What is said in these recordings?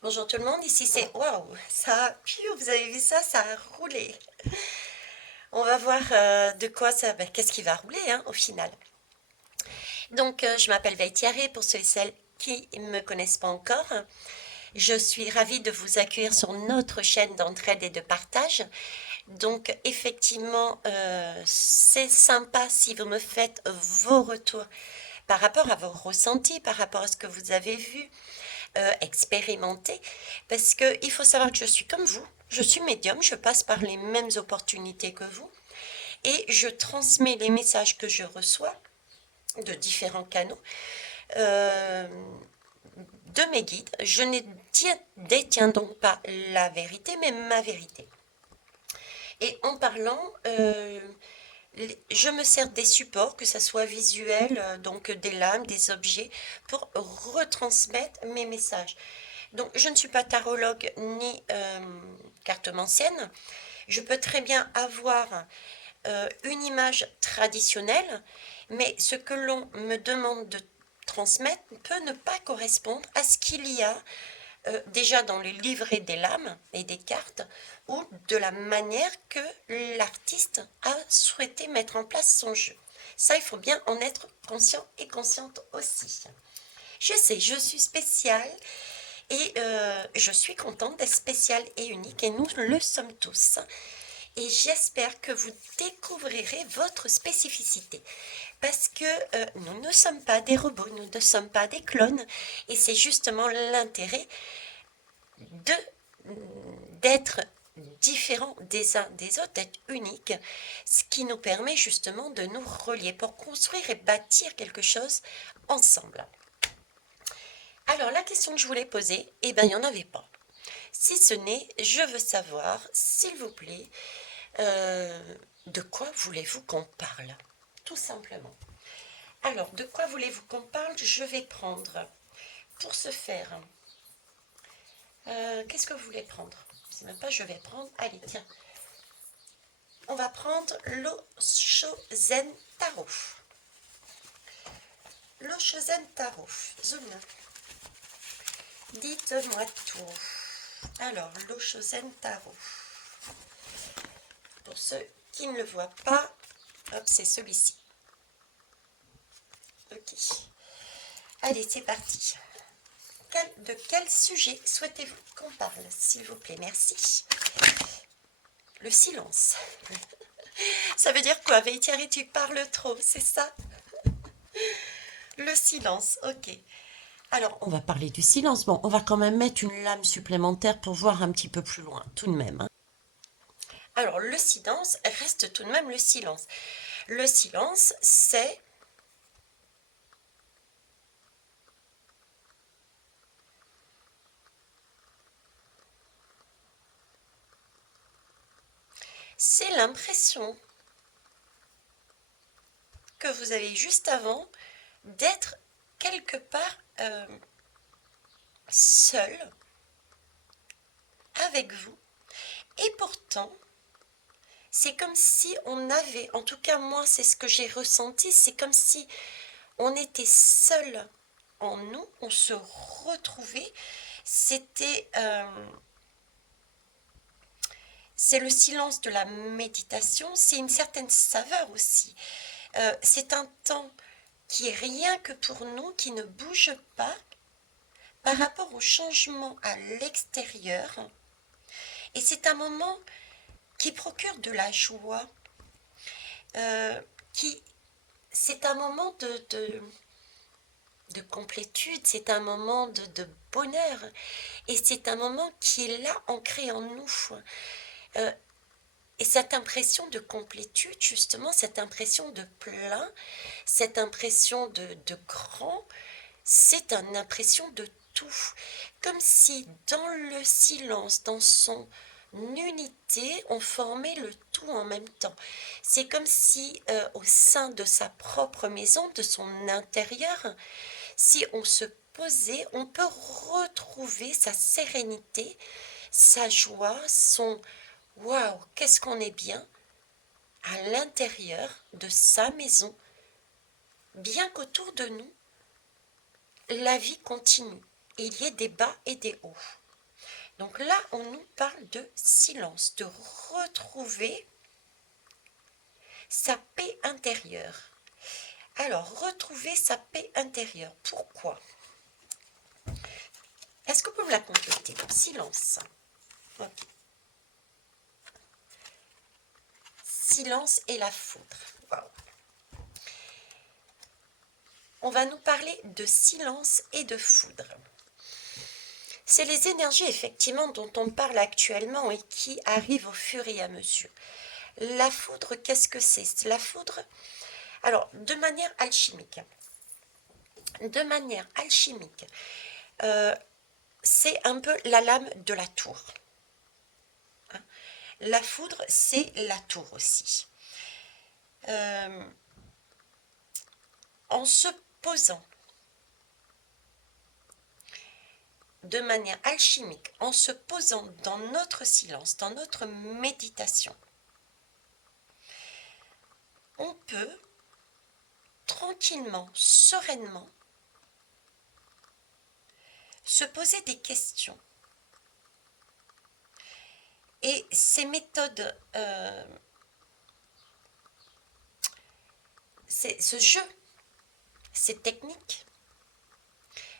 Bonjour tout le monde, ici c'est... Waouh, vous avez vu ça, ça a roulé. On va voir de quoi ça... qu'est-ce qui va rouler au final. Donc, je m'appelle Veitiaré pour ceux et celles qui ne me connaissent pas encore. Je suis ravie de vous accueillir sur notre chaîne d'entraide et de partage. Donc, effectivement, c'est sympa si vous me faites vos retours par rapport à vos ressentis, par rapport à ce que vous avez vu, expérimenter, parce qu'il faut savoir que je suis comme vous, je suis médium, je passe par les mêmes opportunités que vous, et je transmets les messages que je reçois de différents canaux de mes guides. Je ne détiens donc pas la vérité, mais ma vérité. Et en parlant, je me sers des supports, que ce soit visuel, donc des lames, des objets, pour retransmettre mes messages. Donc, je ne suis pas tarologue ni cartomancienne. Je peux très bien avoir une image traditionnelle, mais ce que l'on me demande de transmettre peut ne pas correspondre à ce qu'il y a déjà dans le livret des lames et des cartes, ou de la manière que l'artiste a souhaité mettre en place son jeu. Ça, il faut bien en être conscient et consciente aussi. Je sais, je suis spéciale et je suis contente d'être spéciale et unique, et nous le sommes tous. Et j'espère que vous découvrirez votre spécificité. Parce que nous ne sommes pas des robots, nous ne sommes pas des clones. Et c'est justement l'intérêt de d'être différents des uns des autres, d'être uniques, ce qui nous permet justement de nous relier pour construire et bâtir quelque chose ensemble. Alors la question que je voulais poser, eh bien il n'y en avait pas. Si ce n'est, je veux savoir, s'il vous plaît, de quoi voulez-vous qu'on parle? Tout simplement. Alors, de quoi voulez-vous qu'on parle? Je vais prendre, pour ce faire, qu'est-ce que vous voulez prendre? Je ne sais même pas, je vais prendre, allez, tiens. On va prendre l'Oshozen Tarot. L'Oshozen Tarot. Zoom. Dites-moi tout. Alors, l'Oshozen Tarot. Pour ceux qui ne le voient pas, hop, c'est celui-ci. Ok. Allez, c'est parti. De quel sujet souhaitez-vous qu'on parle, s'il vous plaît? Merci. Le silence. Ça veut dire quoi, Thierry, tu parles trop, c'est ça? Le silence, ok. Alors, on va parler du silence. Bon, on va quand même mettre une lame supplémentaire pour voir un petit peu plus loin, tout de même. Alors, le silence reste tout de même le silence. Le silence, c'est l'impression que vous avez juste avant d'être quelque part seul avec vous. Et pourtant, c'est comme si on avait, en tout cas moi c'est ce que j'ai ressenti, c'est comme si on était seul en nous, on se retrouvait. C'est le silence de la méditation, c'est une certaine saveur aussi. C'est un temps qui est rien que pour nous, qui ne bouge pas par rapport au changement à l'extérieur. Et c'est un moment qui procure de la joie, qui c'est un moment de complétude, c'est un moment de bonheur, et c'est un moment qui est là, ancré en nous. Euh, et cette impression de complétude, justement, cette impression de plein, cette impression de grand, c'est une impression de tout. Comme si dans le silence, dans son unité, on formait le tout en même temps. C'est comme si au sein de sa propre maison, de son intérieur, si on se posait, on peut retrouver sa sérénité, sa joie, son waouh, qu'est-ce qu'on est bien à l'intérieur de sa maison, bien qu'autour de nous, la vie continue. Et il y ait des bas et des hauts. Donc là, on nous parle de silence, de retrouver sa paix intérieure. Alors, retrouver sa paix intérieure. Pourquoi? Est-ce que vous pouvez me la compléter? Silence. Ok. Silence et la foudre. Wow. On va nous parler de silence et de foudre. C'est les énergies effectivement dont on parle actuellement et qui arrivent au fur et à mesure. La foudre, qu'est-ce que c'est? La foudre, alors de manière alchimique, c'est un peu la lame de la tour. La foudre, c'est la tour aussi. En se posant de manière alchimique, en se posant dans notre silence, dans notre méditation, on peut tranquillement, sereinement, se poser des questions. Et ces méthodes, ce jeu, ces techniques,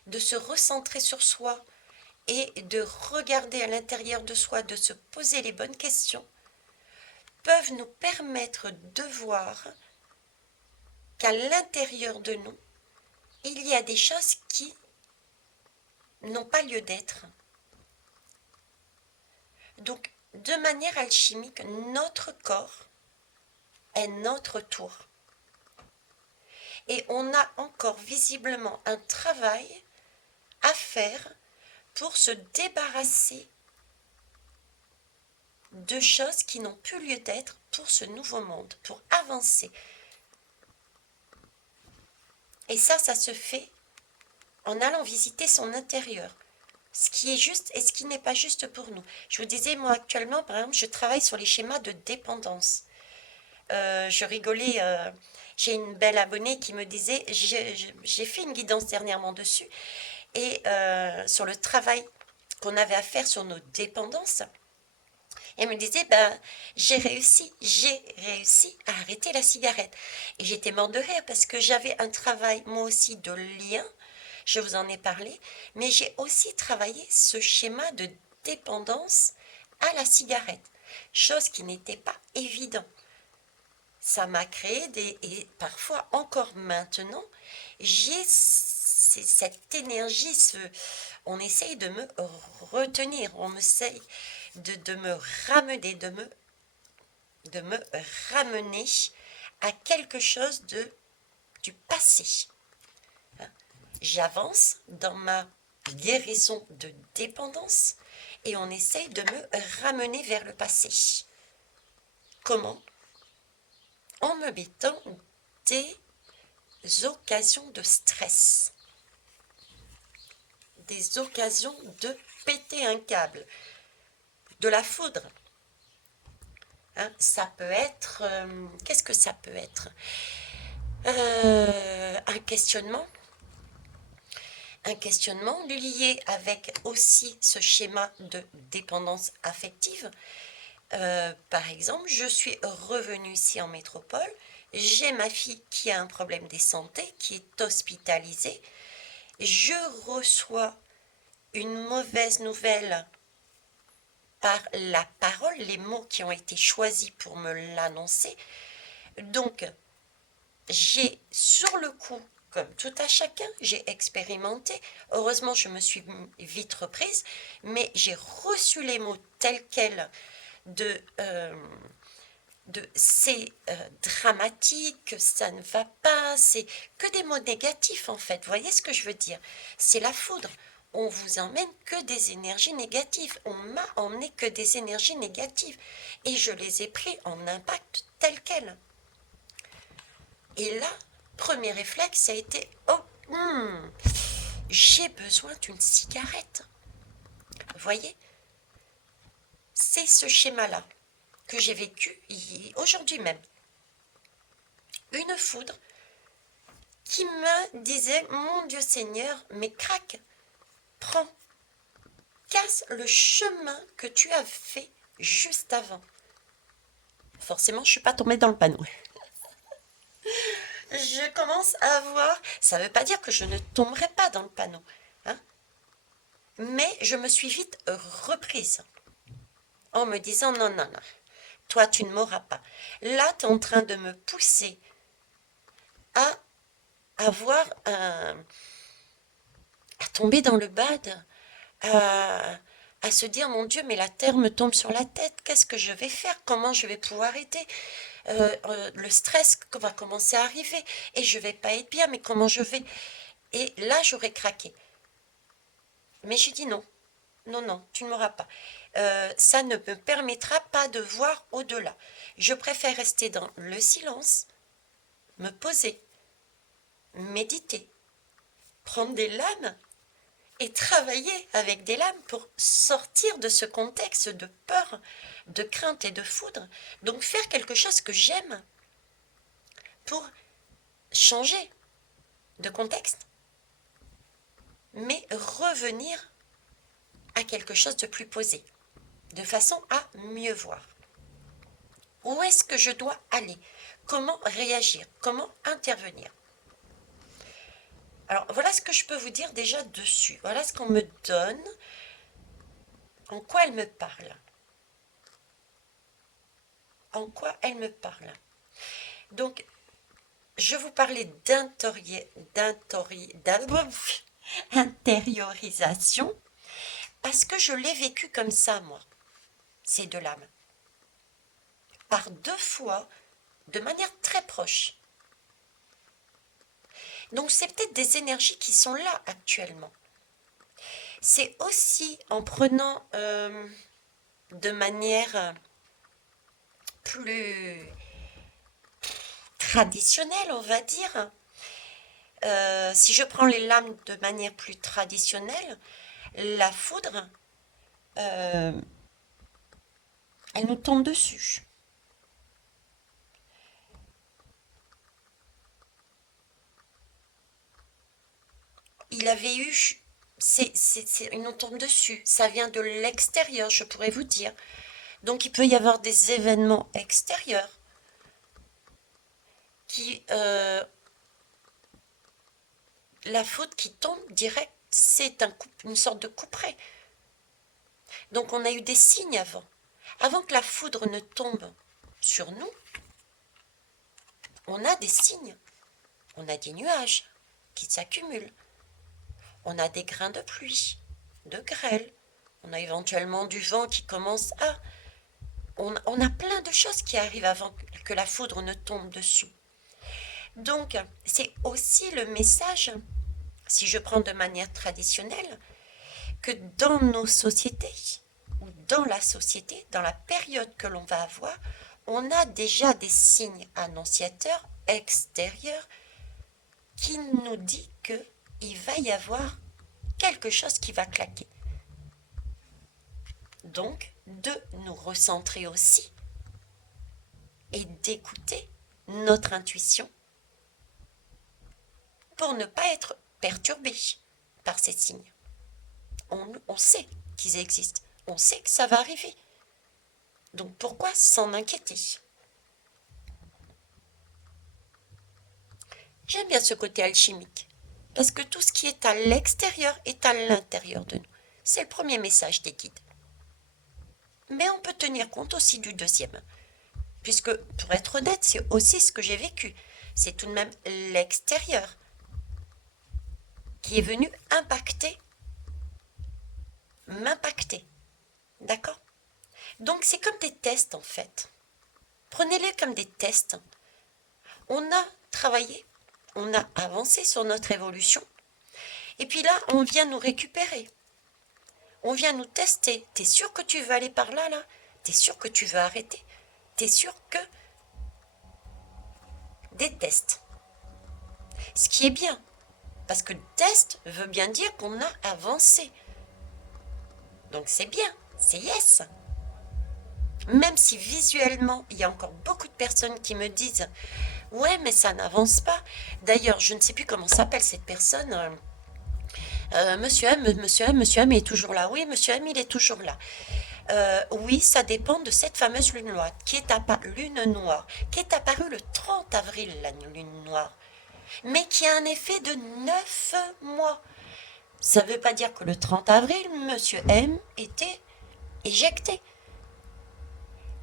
de se recentrer sur soi et de regarder à l'intérieur de soi, de se poser les bonnes questions, peuvent nous permettre de voir qu'à l'intérieur de nous, il y a des choses qui n'ont pas lieu d'être. Donc, de manière alchimique, notre corps est notre tour. Et on a encore visiblement un travail à faire pour se débarrasser de choses qui n'ont plus lieu d'être pour ce nouveau monde, pour avancer. Et ça se fait en allant visiter son intérieur. Ce qui est juste et ce qui n'est pas juste pour nous. Je vous disais, moi actuellement, par exemple, je travaille sur les schémas de dépendance. Je rigolais, j'ai une belle abonnée qui me disait, j'ai fait une guidance dernièrement dessus, et sur le travail qu'on avait à faire sur nos dépendances. Elle me disait, ben, j'ai réussi à arrêter la cigarette. Et j'étais mort de rire parce que j'avais un travail, moi aussi, de lien, je vous en ai parlé, mais j'ai aussi travaillé ce schéma de dépendance à la cigarette, chose qui n'était pas évident. Ça m'a créé et parfois encore maintenant, j'ai cette énergie, on essaye de me retenir, on essaye de me ramener, de me ramener à quelque chose du passé. J'avance dans ma guérison de dépendance et on essaye de me ramener vers le passé. Comment? En me mettant des occasions de stress, des occasions de péter un câble, de la foudre. Ça peut être, qu'est-ce que ça peut être? Un questionnement lié avec aussi ce schéma de dépendance affective. Par exemple, je suis revenue ici en métropole, j'ai ma fille qui a un problème de santé, qui est hospitalisée, je reçois une mauvaise nouvelle par la parole, les mots qui ont été choisis pour me l'annoncer. Donc, j'ai sur le coup, comme tout à chacun, j'ai expérimenté. Heureusement, je me suis vite reprise, mais j'ai reçu les mots tels quels de c'est dramatique, ça ne va pas, c'est que des mots négatifs en fait. Vous voyez ce que je veux dire? C'est la foudre. On vous emmène que des énergies négatives. On m'a emmené que des énergies négatives. Et je les ai pris en impact tel quel. Et là, premier réflexe, ça a été oh, j'ai besoin d'une cigarette. Vous voyez? C'est ce schéma-là que j'ai vécu aujourd'hui même. Une foudre qui me disait, mon Dieu Seigneur, mais craque, prends, casse retrace le chemin que tu as fait juste avant. Forcément, je ne suis pas tombée dans le panneau. Je commence à voir, ça ne veut pas dire que je ne tomberai pas dans le panneau, hein, mais je me suis vite reprise en me disant non, non, non, toi tu ne m'auras pas. Là, tu es en train de me pousser à avoir à tomber dans le bad, à se dire mon Dieu, mais la terre me tombe sur la tête, qu'est-ce que je vais faire, comment je vais pouvoir aider, le stress va commencer à arriver et je vais pas être bien, mais comment je vais, et là j'aurais craqué. Mais j'ai dit non, non, non, tu ne m'auras pas. Ça ne me permettra pas de voir au-delà. Je préfère rester dans le silence, me poser, méditer, prendre des lames et travailler avec des lames pour sortir de ce contexte de peur, de crainte et de foudre. Donc faire quelque chose que j'aime pour changer de contexte, mais revenir à quelque chose de plus posé, de façon à mieux voir. Où est-ce que je dois aller? Comment réagir? Comment intervenir? Alors, voilà ce que je peux vous dire déjà dessus. Voilà ce qu'on me donne, en quoi elle me parle. En quoi elle me parle. Donc, je vous parlais d'intériorisation parce que je l'ai vécu comme ça, moi, ces deux lames. Par deux fois, de manière très proche. Donc, c'est peut-être des énergies qui sont là actuellement. C'est aussi en prenant de manière plus traditionnelle, on va dire. Si je prends les lames de manière plus traditionnelle, la foudre, elle nous tombe dessus. Il avait eu, il nous tombe dessus, ça vient de l'extérieur, je pourrais vous dire. Donc il peut y avoir des événements extérieurs qui, la foudre qui tombe direct, c'est une sorte de couperet. Donc on a eu des signes avant. Avant que la foudre ne tombe sur nous, on a des signes. On a des nuages qui s'accumulent. On a des grains de pluie, de grêle. On a éventuellement du vent qui commence à... On a plein de choses qui arrivent avant que la foudre ne tombe dessous. Donc, c'est aussi le message, si je prends de manière traditionnelle, que dans nos sociétés, ou dans la société, dans la période que l'on va avoir, on a déjà des signes annonciateurs extérieurs qui nous dit qu'il va y avoir quelque chose qui va claquer. Donc, de nous recentrer aussi et d'écouter notre intuition pour ne pas être perturbé par ces signes. On sait qu'ils existent, on sait que ça va arriver. Donc pourquoi s'en inquiéter? J'aime bien ce côté alchimique, parce que tout ce qui est à l'extérieur est à l'intérieur de nous. C'est le premier message des guides. Mais on peut tenir compte aussi du deuxième, puisque, pour être honnête, c'est aussi ce que j'ai vécu. C'est tout de même l'extérieur qui est venu m'impacter. D'accord? Donc c'est comme des tests en fait. Prenez-les comme des tests. On a travaillé, on a avancé sur notre évolution, et puis là, on vient nous récupérer. On vient nous tester. T'es sûr que tu veux aller par là, là? T'es sûr que tu veux arrêter? T'es sûr que... Des tests. Ce qui est bien, parce que test veut bien dire qu'on a avancé. Donc c'est bien, c'est yes. Même si visuellement, il y a encore beaucoup de personnes qui me disent « Ouais, mais ça n'avance pas. » D'ailleurs, je ne sais plus comment s'appelle cette personne. Monsieur M est toujours là. Oui, Monsieur M, il est toujours là. Oui, ça dépend de cette fameuse lune noire, qui est apparue le 30 avril, la lune noire, mais qui a un effet de 9 mois. Ça ne veut pas dire que le 30 avril, Monsieur M était éjecté.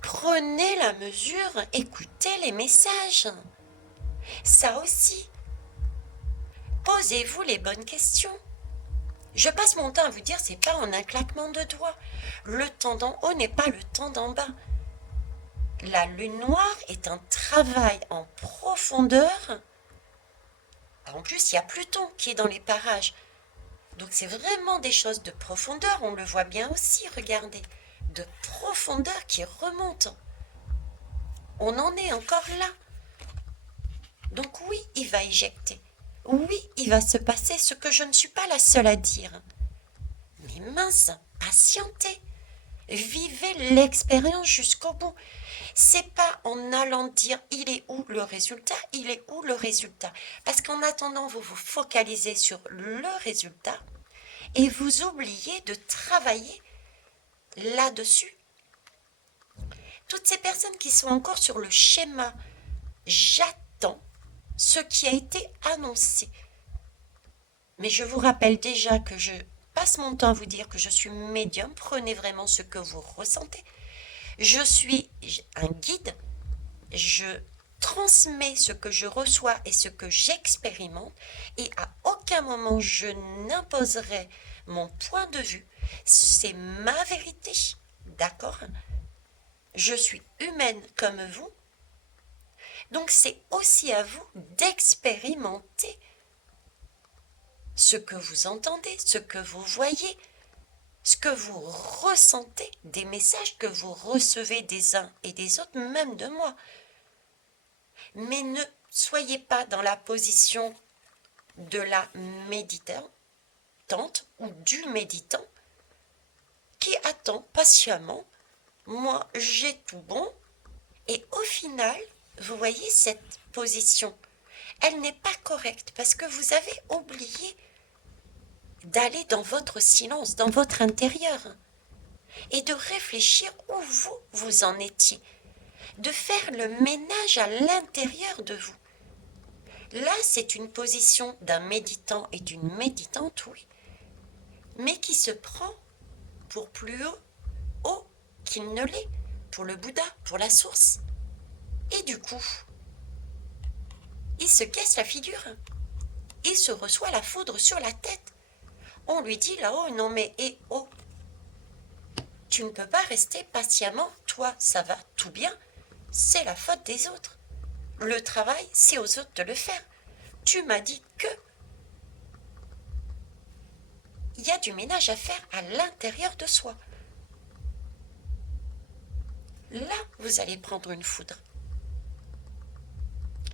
Prenez la mesure, écoutez les messages. Ça aussi, posez-vous les bonnes questions. Je passe mon temps à vous dire, c'est pas en un claquement de doigts. Le temps d'en haut n'est pas le temps d'en bas. La lune noire est un travail en profondeur. En plus, il y a Pluton qui est dans les parages. Donc c'est vraiment des choses de profondeur, on le voit bien aussi, regardez. De profondeur qui remonte. On en est encore là. Donc oui, il va éjecter. Oui, il va se passer ce que je ne suis pas la seule à dire. Mais mince, patientez. Vivez l'expérience jusqu'au bout. C'est pas en allant dire il est où le résultat, il est où le résultat. Parce qu'en attendant, vous vous focalisez sur le résultat et vous oubliez de travailler là-dessus. Toutes ces personnes qui sont encore sur le schéma j'attends ce qui a été annoncé. Mais je vous rappelle déjà que je passe mon temps à vous dire que je suis médium. Prenez vraiment ce que vous ressentez. Je suis un guide. Je transmets ce que je reçois et ce que j'expérimente. Et à aucun moment je n'imposerai mon point de vue. C'est ma vérité. D'accord ? Je suis humaine comme vous. Donc c'est aussi à vous d'expérimenter ce que vous entendez, ce que vous voyez, ce que vous ressentez, des messages que vous recevez des uns et des autres, même de moi. Mais ne soyez pas dans la position de la méditante ou du méditant qui attend patiemment. Moi, j'ai tout bon. Et au final, vous voyez cette position, elle n'est pas correcte parce que vous avez oublié d'aller dans votre silence, dans votre intérieur, et de réfléchir où vous en étiez, de faire le ménage à l'intérieur de vous. Là, c'est une position d'un méditant et d'une méditante, oui, mais qui se prend pour plus haut qu'il ne l'est, pour le Bouddha, pour la source. Et du coup, il se casse la figure, il se reçoit la foudre sur la tête. On lui dit là-haut, non mais oh, tu ne peux pas rester patiemment, toi ça va tout bien, c'est la faute des autres. Le travail, c'est aux autres de le faire. Tu m'as dit que il y a du ménage à faire à l'intérieur de soi. Là, vous allez prendre une foudre.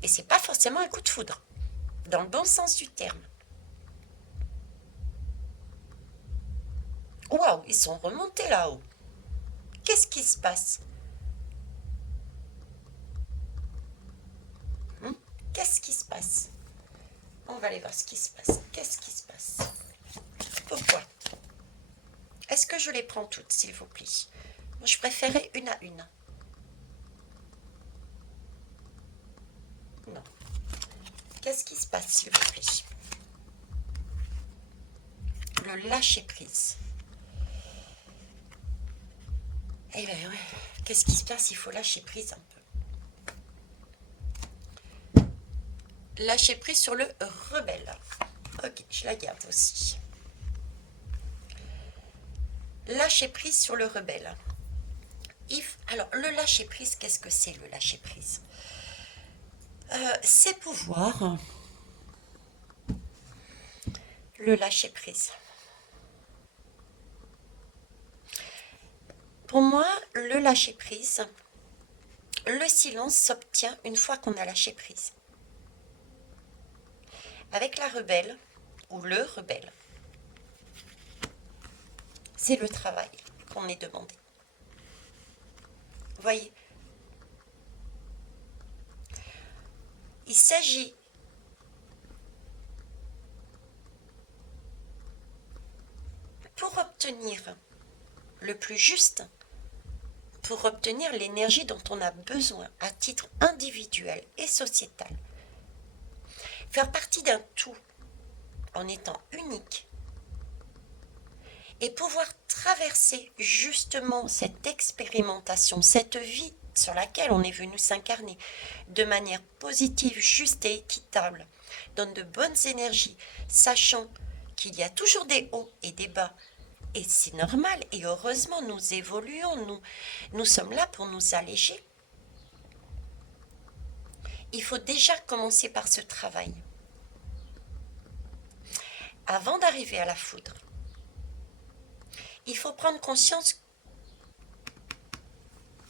Et c'est pas forcément un coup de foudre, dans le bon sens du terme. Waouh, ils sont remontés là-haut. Qu'est-ce qui se passe ? Qu'est-ce qui se passe ? On va aller voir ce qui se passe. Qu'est-ce qui se passe ? Pourquoi ? Est-ce que je les prends toutes, s'il vous plaît ? Moi, je préférais une à une. Non. Qu'est-ce qui se passe, s'il vous plaît ? Le lâcher-prise. Eh bien, ouais. Qu'est-ce qui se passe ? Il faut lâcher prise un peu. Lâcher prise sur le rebelle. Ok, je la garde aussi. Lâcher prise sur le rebelle. Alors, le lâcher prise, qu'est-ce que c'est le lâcher prise ? C'est pouvoir. Le lâcher prise. Pour moi, le lâcher prise, le silence s'obtient une fois qu'on a lâché prise. Avec la rebelle ou le rebelle, c'est le travail qu'on est demandé. Vous voyez, il s'agit devenir le plus juste pour obtenir l'énergie dont on a besoin à titre individuel et sociétal. Faire partie d'un tout en étant unique et pouvoir traverser justement cette expérimentation, cette vie sur laquelle on est venu s'incarner de manière positive, juste et équitable, donne de bonnes énergies, sachant qu'il y a toujours des hauts et des bas. Et c'est normal, et heureusement, nous évoluons, nous sommes là pour nous alléger. Il faut déjà commencer par ce travail. Avant d'arriver à la foudre, il faut prendre conscience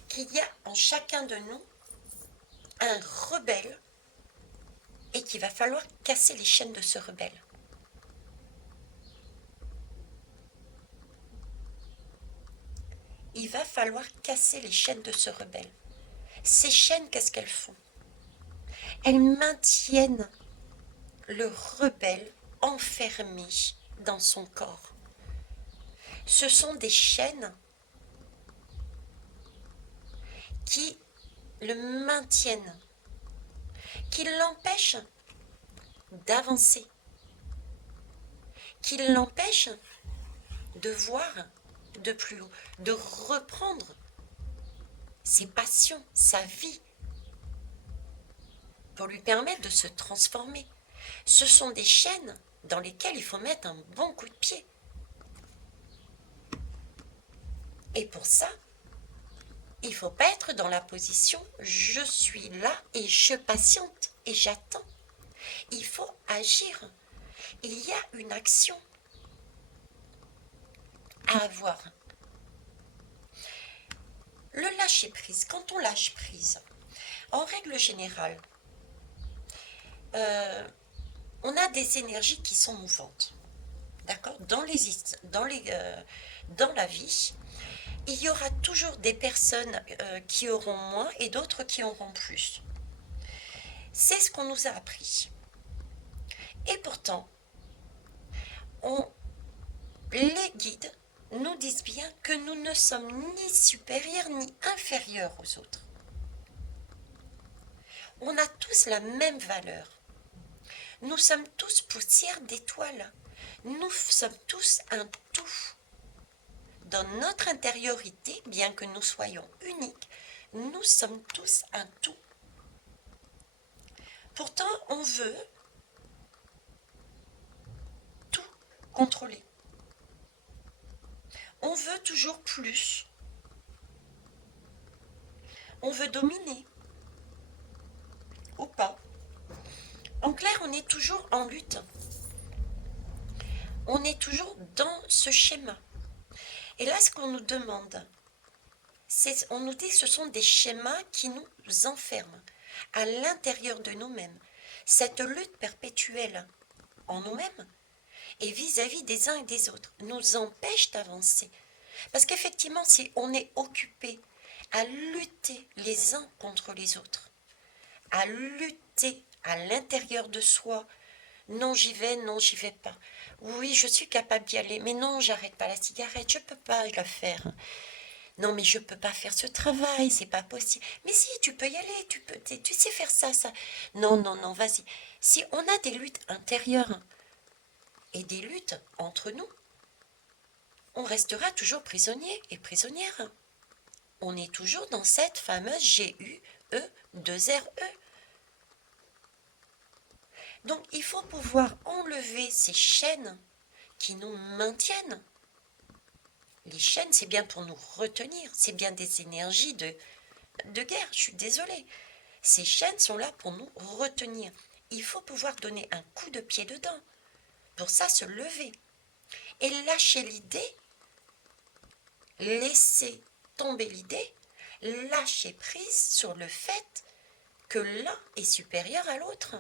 qu'il y a en chacun de nous un rebelle et qu'il va falloir casser les chaînes de ce rebelle. Il va falloir casser les chaînes de ce rebelle. Ces chaînes, qu'est-ce qu'elles font? Elles maintiennent le rebelle enfermé dans son corps. Ce sont des chaînes qui le maintiennent, qui l'empêchent d'avancer, qui l'empêchent de voir de plus haut, de reprendre ses passions, sa vie, pour lui permettre de se transformer. Ce sont des chaînes dans lesquelles il faut mettre un bon coup de pied. Et pour ça, il ne faut pas être dans la position « je suis là et je patiente et j'attends ». Il faut agir. Il y a une action à avoir. Le lâcher-prise, quand on lâche prise, en règle générale, on a des énergies qui sont mouvantes. D'accord ? Dans la vie, il y aura toujours des personnes qui auront moins et d'autres qui auront plus. C'est ce qu'on nous a appris. Et pourtant, les guides nous disent bien que nous ne sommes ni supérieurs ni inférieurs aux autres. On a tous la même valeur. Nous sommes tous poussière d'étoiles. Nous sommes tous un tout. Dans notre intériorité, bien que nous soyons uniques, nous sommes tous un tout. Pourtant, on veut tout contrôler. On veut toujours plus. On veut dominer. Ou pas. En clair, on est toujours en lutte. On est toujours dans ce schéma. Et là, ce qu'on nous demande, on nous dit que ce sont des schémas qui nous enferment à l'intérieur de nous-mêmes. Cette lutte perpétuelle en nous-mêmes et vis-à-vis des uns et des autres nous empêche d'avancer. Parce qu'effectivement, si on est occupé à lutter les uns contre les autres, à lutter à l'intérieur de soi, non j'y vais, non j'y vais pas. Oui, je suis capable d'y aller, mais non, j'arrête pas la cigarette, je peux pas la faire. Non, mais je peux pas faire ce travail, c'est pas possible. Mais si, tu peux y aller, tu sais faire ça, ça. Non, non, non, vas-y. Si on a des luttes intérieures et des luttes entre nous, on restera toujours prisonnier et prisonnière. On est toujours dans cette fameuse GUE2RE. Donc, il faut pouvoir enlever ces chaînes qui nous maintiennent. Les chaînes, c'est bien pour nous retenir, c'est bien des énergies de guerre, je suis désolée. Ces chaînes sont là pour nous retenir. Il faut pouvoir donner un coup de pied dedans. Pour ça, se lever. Et lâcher l'idée, laisser tomber l'idée, lâcher prise sur le fait que l'un est supérieur à l'autre.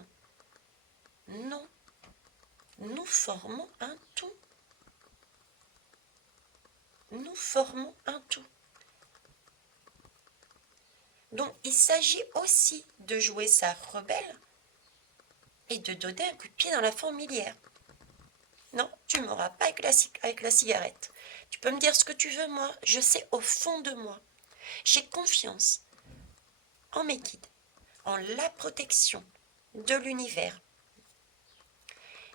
Non, nous formons un tout. Nous formons un tout. Donc, il s'agit aussi de jouer sa rebelle et de donner un coup de pied dans la fourmilière. Non, tu ne m'auras pas avec la cigarette. Tu peux me dire ce que tu veux, moi, je sais au fond de moi. J'ai confiance en mes guides, en la protection de l'univers.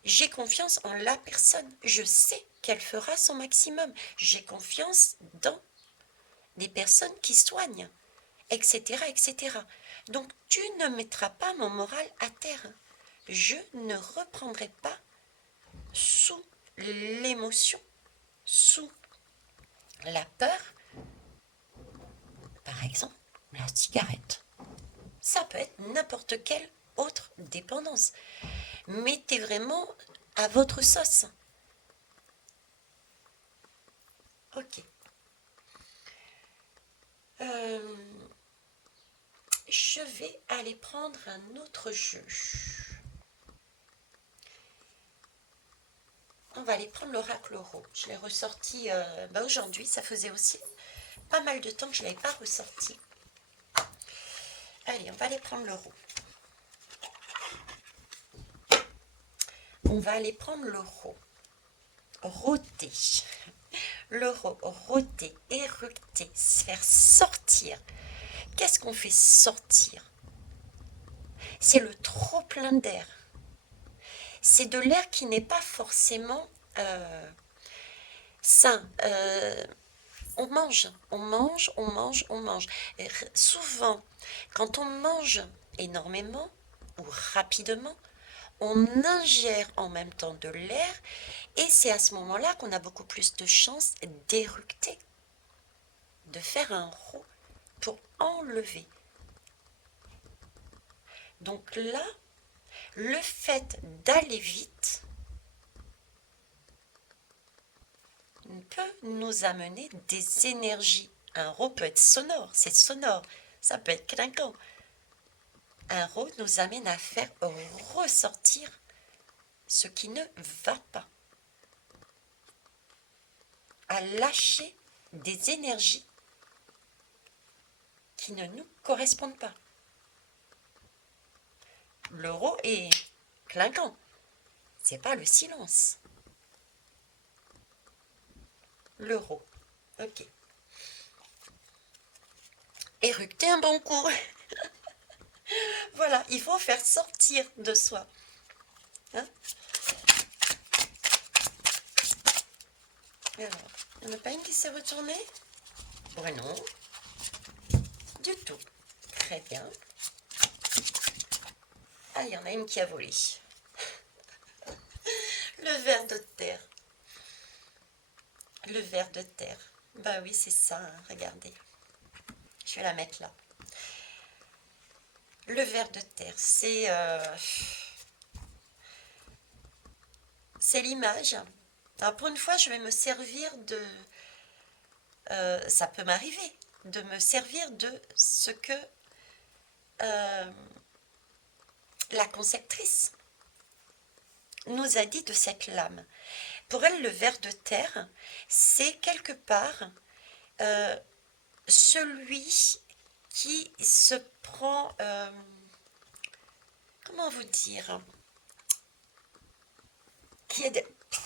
J'ai confiance en la personne. Je sais qu'elle fera son maximum. J'ai confiance dans les personnes qui soignent, etc., etc. Donc, tu ne mettras pas mon moral à terre. Je ne reprendrai pas sous l'émotion, sous la peur, par exemple, la cigarette. Ça peut être n'importe quelle autre dépendance. Mettez vraiment à votre sauce. Ok. Je vais aller prendre un autre jeu. On va aller prendre l'oracle Oro. Je l'ai ressorti aujourd'hui. Ça faisait aussi pas mal de temps que je ne l'avais pas ressorti. Allez, on va aller prendre l'euro. On va aller prendre l'euro. Rôter. L'euro, rôter, éructer, se faire sortir. Qu'est-ce qu'on fait sortir? C'est le trop plein d'air. C'est de l'air qui n'est pas forcément sain. On mange, on mange, on mange, on mange. Et souvent, quand on mange énormément ou rapidement, on ingère en même temps de l'air et c'est à ce moment-là qu'on a beaucoup plus de chances d'éructer, de faire un rot pour enlever. Donc là, le fait d'aller vite peut nous amener des énergies. Un rot peut être sonore, c'est sonore, ça peut être clinquant. Un rot nous amène à faire ressortir ce qui ne va pas, à lâcher des énergies qui ne nous correspondent pas. Le rot est clinquant, c'est pas le silence. Le rot, ok. Éructer un bon coup. Voilà, il faut faire sortir de soi. Hein? Alors, il n'y en a pas une qui s'est retournée? Non, du tout. Très bien. Ah, il y en a une qui a volé. Le ver de terre. Le ver de terre. Bah oui, c'est ça, hein, regardez. Je vais la mettre là. Le ver de terre, c'est l'image. Alors pour une fois, je vais me servir de... ça peut m'arriver de me servir de ce que la conceptrice nous a dit de cette lame. Pour elle, le ver de terre, c'est quelque part celui qui se prend... comment vous dire?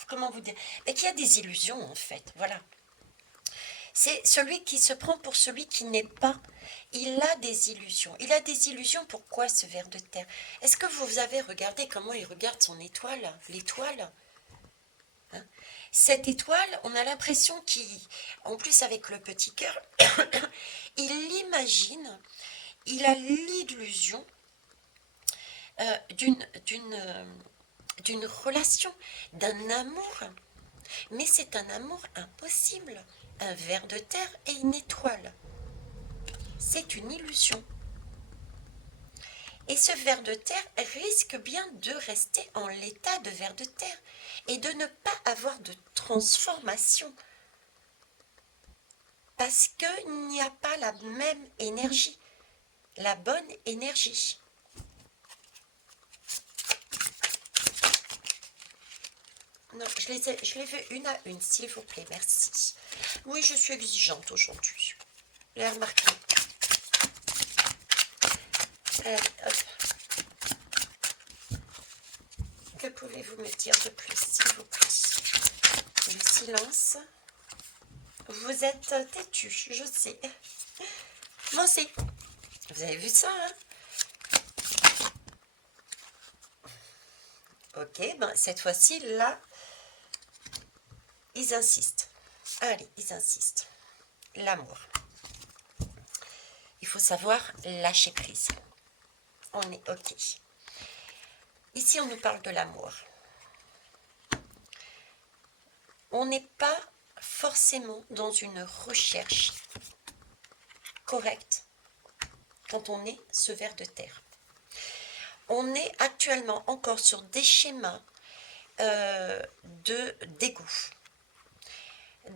Comment vous dire? Mais qui a des illusions, en fait. Voilà. C'est celui qui se prend pour celui qui n'est pas. Il a des illusions. Il a des illusions. Pourquoi ce ver de terre? Est-ce que vous avez regardé comment il regarde son étoile? L'étoile, hein? Cette étoile, on a l'impression en plus avec le petit cœur, il l'imagine, il a l'illusion d'une relation, d'un amour. Mais c'est un amour impossible. Un ver de terre et une étoile. C'est une illusion. Et ce ver de terre risque bien de rester en l'état de ver de terre et de ne pas avoir de transformation. Parce qu'il n'y a pas la même énergie, la bonne énergie. Non, je les veux une à une, s'il vous plaît, merci. Oui, je suis exigeante aujourd'hui. Vous l'avez remarqué. Allez, hop. Que pouvez-vous me dire de plus, s'il vous plaît? Le silence. vous êtes têtu, je sais. Moi aussi. Vous avez vu ça, hein? Ok, ben cette fois-ci, là, ils insistent. Allez, ils insistent. L'amour. Il faut savoir lâcher prise. On est ok. Ici, on nous parle de l'amour. On n'est pas forcément dans une recherche correcte quand on est ce ver de terre. On est actuellement encore sur des schémas de dégoût,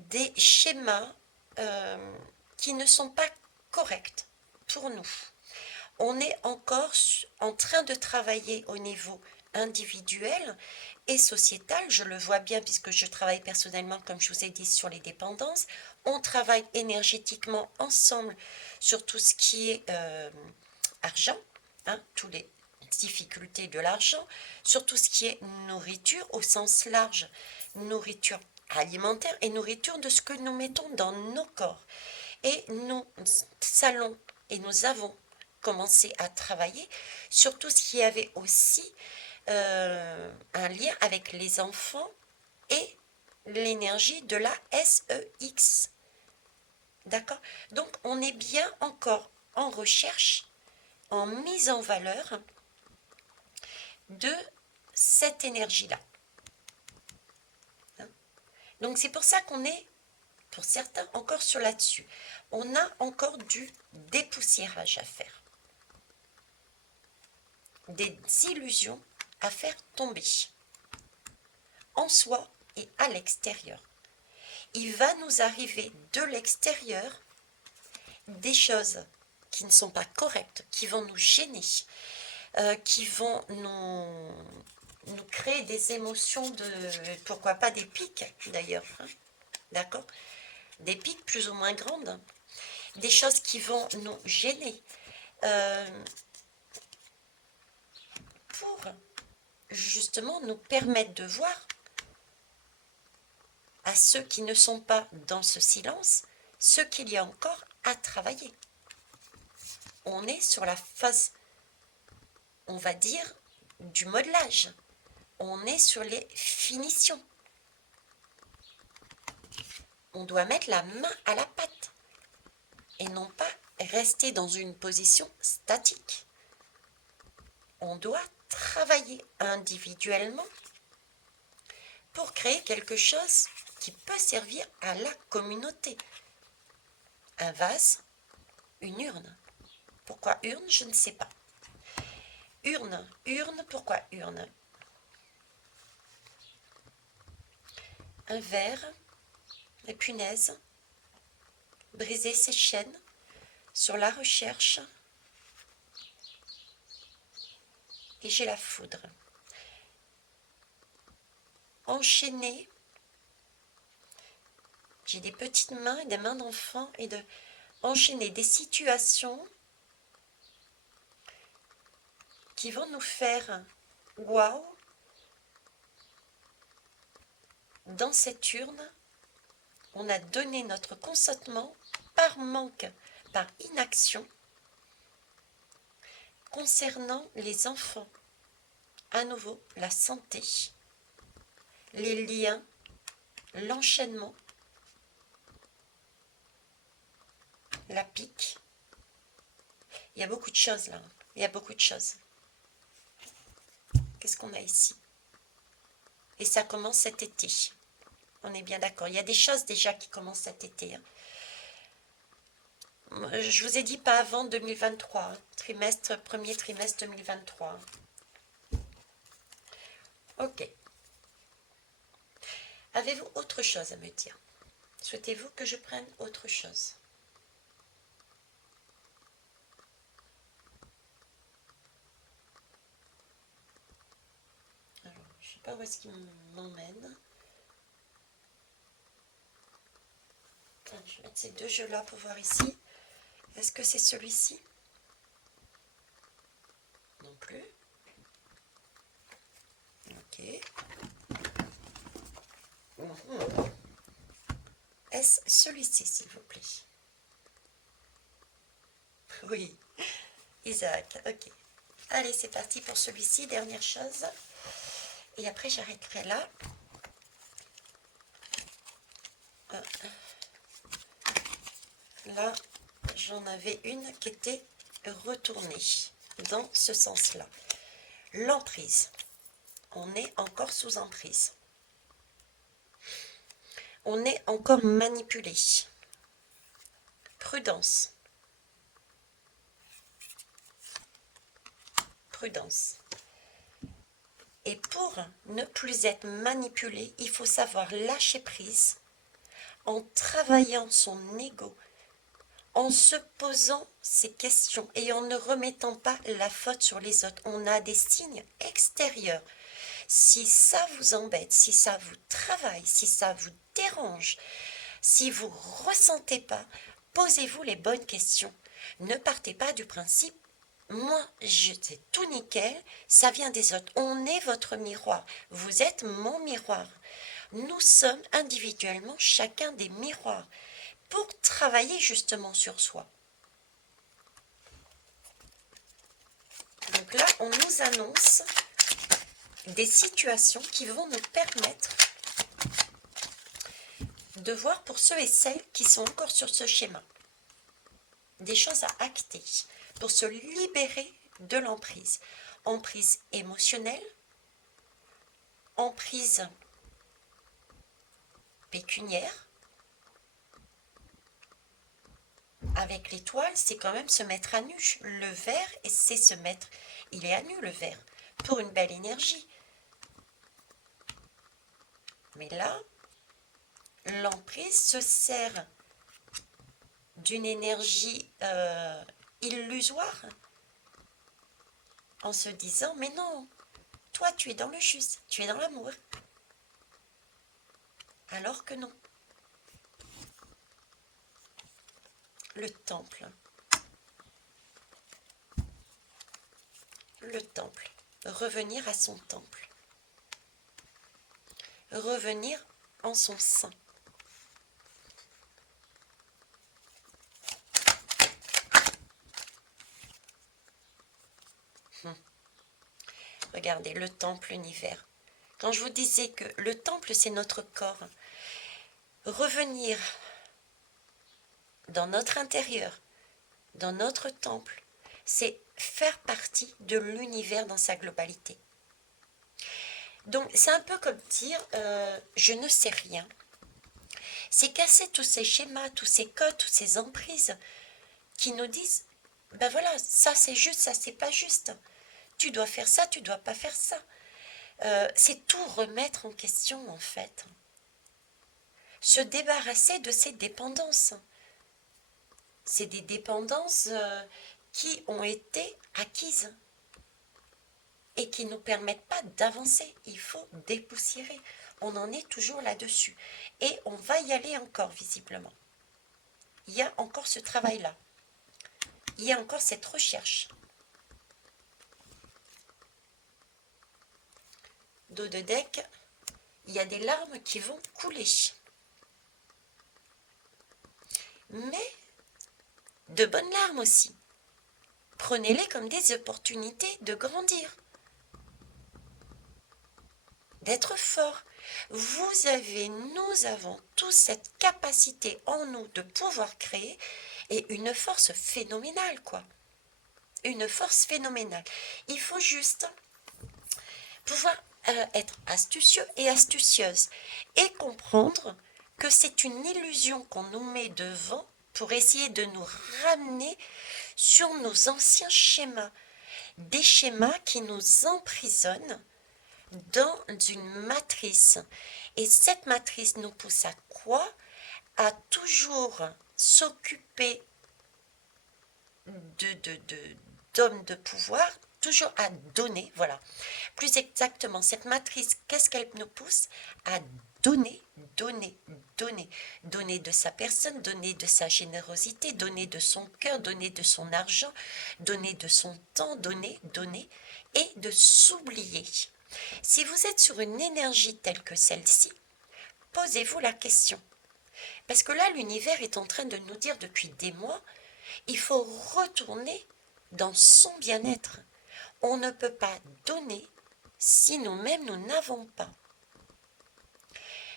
des schémas qui ne sont pas corrects pour nous. On est encore en train de travailler au niveau individuel et sociétal. Je le vois bien puisque je travaille personnellement, comme je vous ai dit, sur les dépendances. On travaille énergétiquement ensemble sur tout ce qui est argent, hein, toutes les difficultés de l'argent, sur tout ce qui est nourriture au sens large, nourriture alimentaire et nourriture de ce que nous mettons dans nos corps. Et nous allons et nous avons commencé à travailler sur tout ce qui avait aussi un lien avec les enfants et l'énergie de la SEX. D'accord? Donc on est bien encore en recherche, en mise en valeur de cette énergie-là. Hein? Donc c'est pour ça qu'on est, pour certains, encore sur là-dessus. On a encore du dépoussiérage à faire. Des illusions à faire tomber en soi et à l'extérieur. Il va nous arriver de l'extérieur des choses qui ne sont pas correctes, qui vont nous gêner, qui vont nous créer des émotions de, pourquoi pas des pics d'ailleurs, hein, d'accord? Des pics plus ou moins grandes, des choses qui vont nous gêner pour justement nous permettre de voir à ceux qui ne sont pas dans ce silence ce qu'il y a encore à travailler. On est sur la phase, on va dire, du modelage. On est sur les finitions. On doit mettre la main à la pâte et non pas rester dans une position statique. On doit travailler individuellement pour créer quelque chose qui peut servir à la communauté. Un vase, une urne. Pourquoi urne? Je ne sais pas. Urne, pourquoi urne? Un ver, les punaises, briser ses chaînes sur la recherche, et j'ai la foudre. Enchaîner, j'ai des petites mains et des mains d'enfant, et de enchaîner des situations qui vont nous faire waouh. Dans cette urne, on a donné notre consentement par manque, par inaction, concernant les enfants. À nouveau, la santé, les liens, l'enchaînement, la pique. Il y a beaucoup de choses là. Il y a beaucoup de choses. Qu'est-ce qu'on a ici? Et ça commence cet été. On est bien d'accord. Il y a des choses déjà qui commencent cet été. Hein. Je vous ai dit pas avant 2023. Hein. Premier trimestre 2023. Ok. Avez-vous autre chose à me dire? Souhaitez-vous que je prenne autre chose? Alors, je ne sais pas où est-ce qu'il m'emmène. Je vais mettre ces deux jeux-là pour voir ici. Est-ce que c'est celui-ci? Non plus. Ok. est-ce celui-ci, s'il vous plaît? Oui, Isaac, ok. Allez, c'est parti pour celui-ci, dernière chose. Et après, j'arrêterai là. Là, j'en avais une qui était retournée dans ce sens-là. L'emprise. On est encore sous emprise. On est encore manipulé. Prudence. Prudence. Et pour ne plus être manipulé, il faut savoir lâcher prise en travaillant son ego, en se posant ces questions et en ne remettant pas la faute sur les autres. On a des signes extérieurs. Si ça vous embête, si ça vous travaille, si ça vous dérange, si vous ne ressentez pas, posez-vous les bonnes questions. Ne partez pas du principe moi, c'est tout nickel, ça vient des autres. On est votre miroir. Vous êtes mon miroir. Nous sommes individuellement chacun des miroirs pour travailler justement sur soi. Donc là, on nous annonce des situations qui vont nous permettre de voir pour ceux et celles qui sont encore sur ce schéma. Des choses à acter pour se libérer de l'emprise. Emprise émotionnelle, emprise pécuniaire. Avec l'étoile, c'est quand même se mettre à nu. Le vert, c'est se mettre, il est à nu le vert, pour une belle énergie. Mais là, l'emprise se sert d'une énergie illusoire en se disant mais non, toi tu es dans le juste, tu es dans l'amour, alors que non. Le temple, revenir à son temple, revenir en son sein. Regardez, le temple, l'univers. Quand je vous disais que le temple, c'est notre corps, revenir dans notre intérieur, dans notre temple, c'est faire partie de l'univers dans sa globalité. Donc, c'est un peu comme dire je ne sais rien. C'est casser tous ces schémas, tous ces codes, toutes ces emprises qui nous disent ben voilà, ça c'est juste, ça c'est pas juste. Tu dois faire ça, tu dois pas faire ça. C'est tout remettre en question en fait. Se débarrasser de ces dépendances. C'est des dépendances qui ont été acquises et qui ne nous permettent pas d'avancer. Il faut dépoussiérer. On en est toujours là-dessus. Et on va y aller encore visiblement. Il y a encore ce travail-là. Il y a encore cette recherche. Dos de deck, il y a des larmes qui vont couler. Mais de bonnes larmes aussi. Prenez-les comme des opportunités de grandir, d'être fort. Nous avons tous cette capacité en nous de pouvoir créer et une force phénoménale, quoi. Une force phénoménale. Il faut juste pouvoir être astucieux et astucieuse et comprendre que c'est une illusion qu'on nous met devant pour essayer de nous ramener sur nos anciens schémas, des schémas qui nous emprisonnent dans une matrice. Et cette matrice nous pousse à quoi? À toujours s'occuper d'hommes de pouvoir, toujours à donner, voilà. Plus exactement, cette matrice, qu'est-ce qu'elle nous pousse? À donner, donner, donner. Donner de sa personne, donner de sa générosité, donner de son cœur, donner de son argent, donner de son temps, donner, donner, et de s'oublier. Si vous êtes sur une énergie telle que celle-ci, posez-vous la question. Parce que là, l'univers est en train de nous dire depuis des mois, il faut retourner dans son bien-être. On ne peut pas donner si nous-mêmes nous n'avons pas.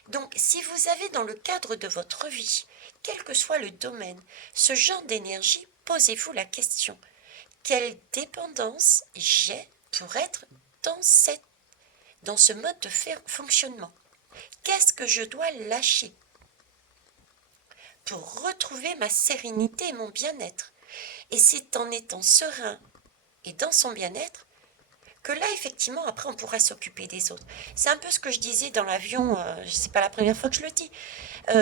Donc, si vous avez dans le cadre de votre vie, quel que soit le domaine, ce genre d'énergie, posez-vous la question, quelle dépendance j'ai pour être dans ce mode de fonctionnement? Qu'est-ce que je dois lâcher pour retrouver ma sérénité et mon bien-être? Et c'est en étant serein et dans son bien-être que là, effectivement, après, on pourra s'occuper des autres. C'est un peu ce que je disais dans l'avion, c'est pas la première fois que je le dis.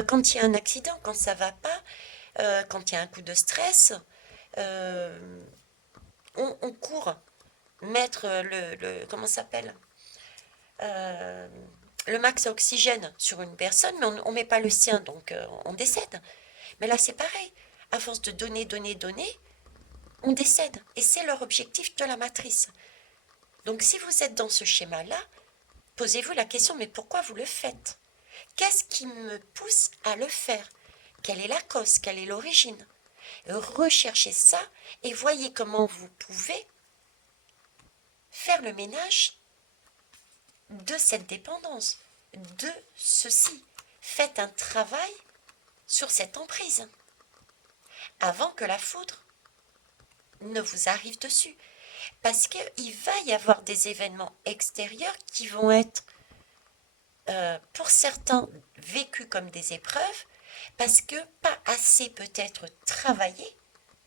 Quand il y a un accident, quand ça va pas, quand il y a un coup de stress, euh, on court mettre comment ça s'appelle, euh, le max à oxygène sur une personne, mais on ne met pas le sien, donc on décède. Mais là, c'est pareil. À force de donner, donner, donner, on décède. Et c'est leur objectif de la matrice. Donc si vous êtes dans ce schéma-là, posez-vous la question, mais pourquoi vous le faites? Qu'est-ce qui me pousse à le faire? Quelle est la cause? Quelle est l'origine? Recherchez ça et voyez comment vous pouvez faire le ménage de cette dépendance, de ceci. Faites un travail sur cette emprise avant que la foudre ne vous arrive dessus. Parce qu'il va y avoir des événements extérieurs qui vont être, pour certains, vécus comme des épreuves, parce que pas assez peut-être travaillé,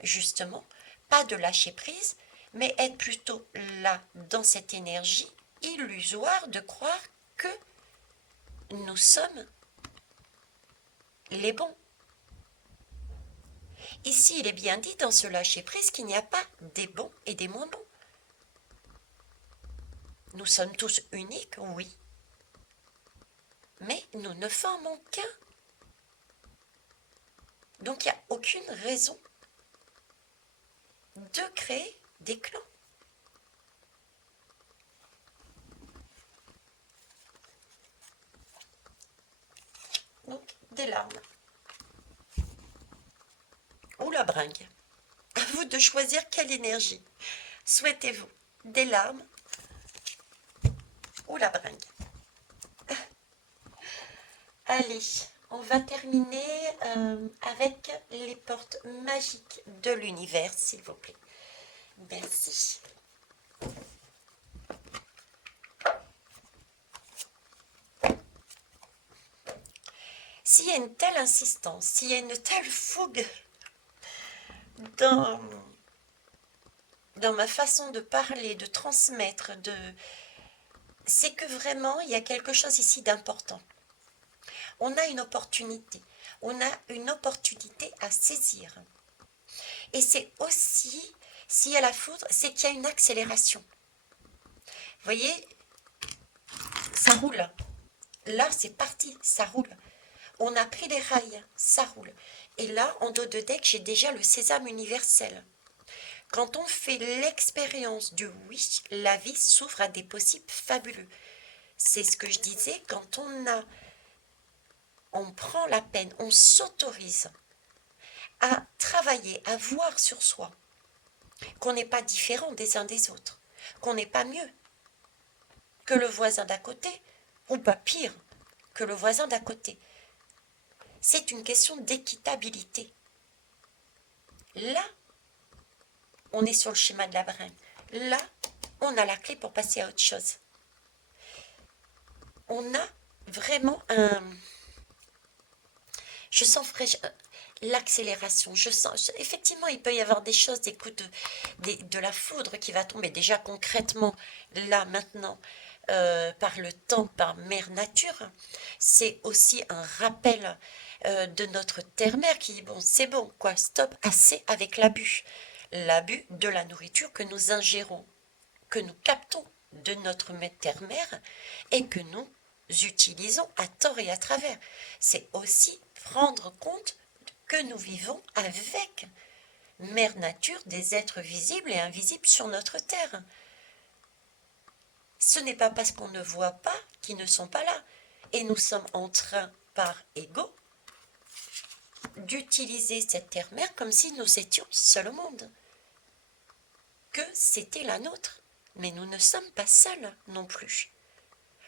justement, pas de lâcher prise, mais être plutôt là, dans cette énergie illusoire de croire que nous sommes les bons. Ici, il est bien dit dans ce lâcher-prise qu'il n'y a pas des bons et des moins bons. Nous sommes tous uniques, oui, mais nous ne formons qu'un. Donc il n'y a aucune raison de créer des clans. Donc des larmes. Ou la bringue. À vous de choisir quelle énergie souhaitez-vous. Des larmes ou la bringue. Allez, on va terminer avec les portes magiques de l'univers, s'il vous plaît. Merci. S'il y a une telle insistance, s'il y a une telle fougue dans, dans ma façon de parler, de transmettre, c'est que vraiment, il y a quelque chose ici d'important. On a une opportunité. On a une opportunité à saisir. Et c'est aussi, s'il y a la foudre, c'est qu'il y a une accélération. Vous voyez, ça roule. Là, c'est parti, ça roule. On a pris les rails, ça roule. Et là, en dos de deck, j'ai déjà le sésame universel. Quand on fait l'expérience du oui, la vie s'ouvre à des possibles fabuleux. C'est ce que je disais, quand on prend la peine, on s'autorise à travailler, à voir sur soi, qu'on n'est pas différent des uns des autres, qu'on n'est pas mieux que le voisin d'à côté, ou pas pire que le voisin d'à côté. C'est une question d'équitabilité. Là, on est sur le schéma de la bringue. Là, on a la clé pour passer à autre chose. On a vraiment un... Je sens l'accélération. Je sens, effectivement, il peut y avoir des choses, des coups de la foudre qui va tomber. Déjà concrètement, là, maintenant, par le temps, par mère nature. C'est aussi un rappel de notre terre-mère qui dit, bon, c'est bon, quoi, stop, assez avec l'abus. L'abus de la nourriture que nous ingérons, que nous captons de notre terre-mère et que nous utilisons à tort et à travers. C'est aussi prendre compte que nous vivons avec Mère Nature, des êtres visibles et invisibles sur notre terre. Ce n'est pas parce qu'on ne voit pas qu'ils ne sont pas là. Et nous sommes en train, par ego, d'utiliser cette terre-mère comme si nous étions seuls au monde, que c'était la nôtre, mais nous ne sommes pas seuls non plus.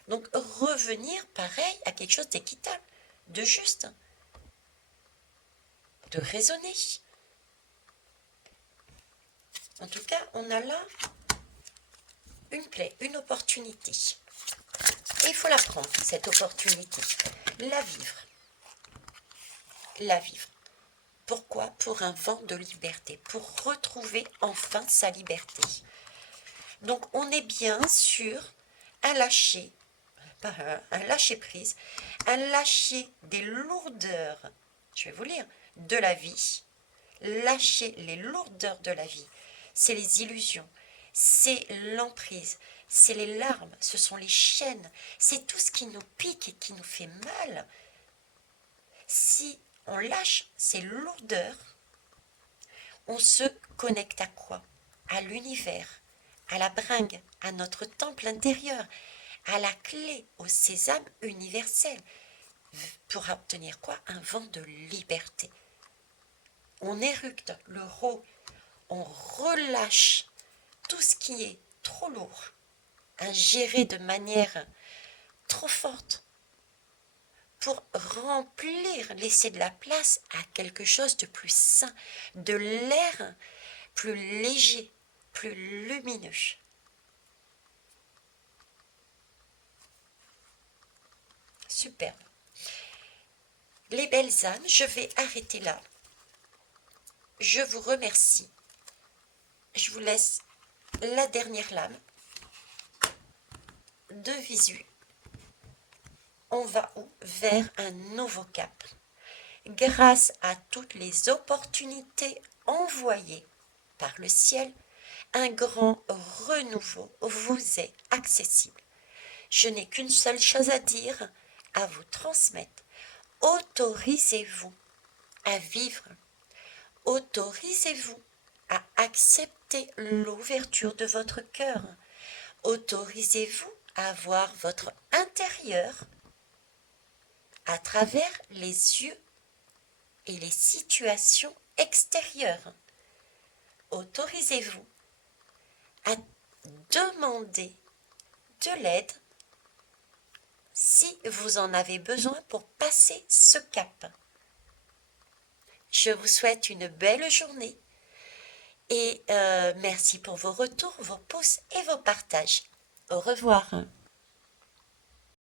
Donc revenir pareil à quelque chose d'équitable, de juste, de raisonné. En tout cas, on a là une plaie, une opportunité. Et il faut la prendre, cette opportunité, la vivre. La vivre. Pourquoi? Pour un vent de liberté, pour retrouver enfin sa liberté. Donc on est bien sur un lâcher, un lâcher prise, un lâcher des lourdeurs, je vais vous lire, de la vie, lâcher les lourdeurs de la vie, c'est les illusions, c'est l'emprise, c'est les larmes, ce sont les chaînes, c'est tout ce qui nous pique et qui nous fait mal. Si on lâche ces lourdeurs, on se connecte à quoi? À l'univers, à la bringue, à notre temple intérieur, à la clé, au sésame universel, pour obtenir quoi? Un vent de liberté. On éructe le rot, on relâche tout ce qui est trop lourd, à gérer de manière trop forte, pour remplir, laisser de la place à quelque chose de plus sain, de l'air plus léger, plus lumineux. Superbe. Les belles âmes, je vais arrêter là. Je vous remercie. Je vous laisse la dernière lame de visu. On va où? Vers un nouveau cap. Grâce à toutes les opportunités envoyées par le ciel, un grand renouveau vous est accessible. Je n'ai qu'une seule chose à dire, à vous transmettre. Autorisez-vous à vivre. Autorisez-vous à accepter l'ouverture de votre cœur. Autorisez-vous à voir votre intérieur à travers les yeux et les situations extérieures. Autorisez-vous à demander de l'aide si vous en avez besoin pour passer ce cap. Je vous souhaite une belle journée et merci pour vos retours, vos pouces et vos partages. Au revoir.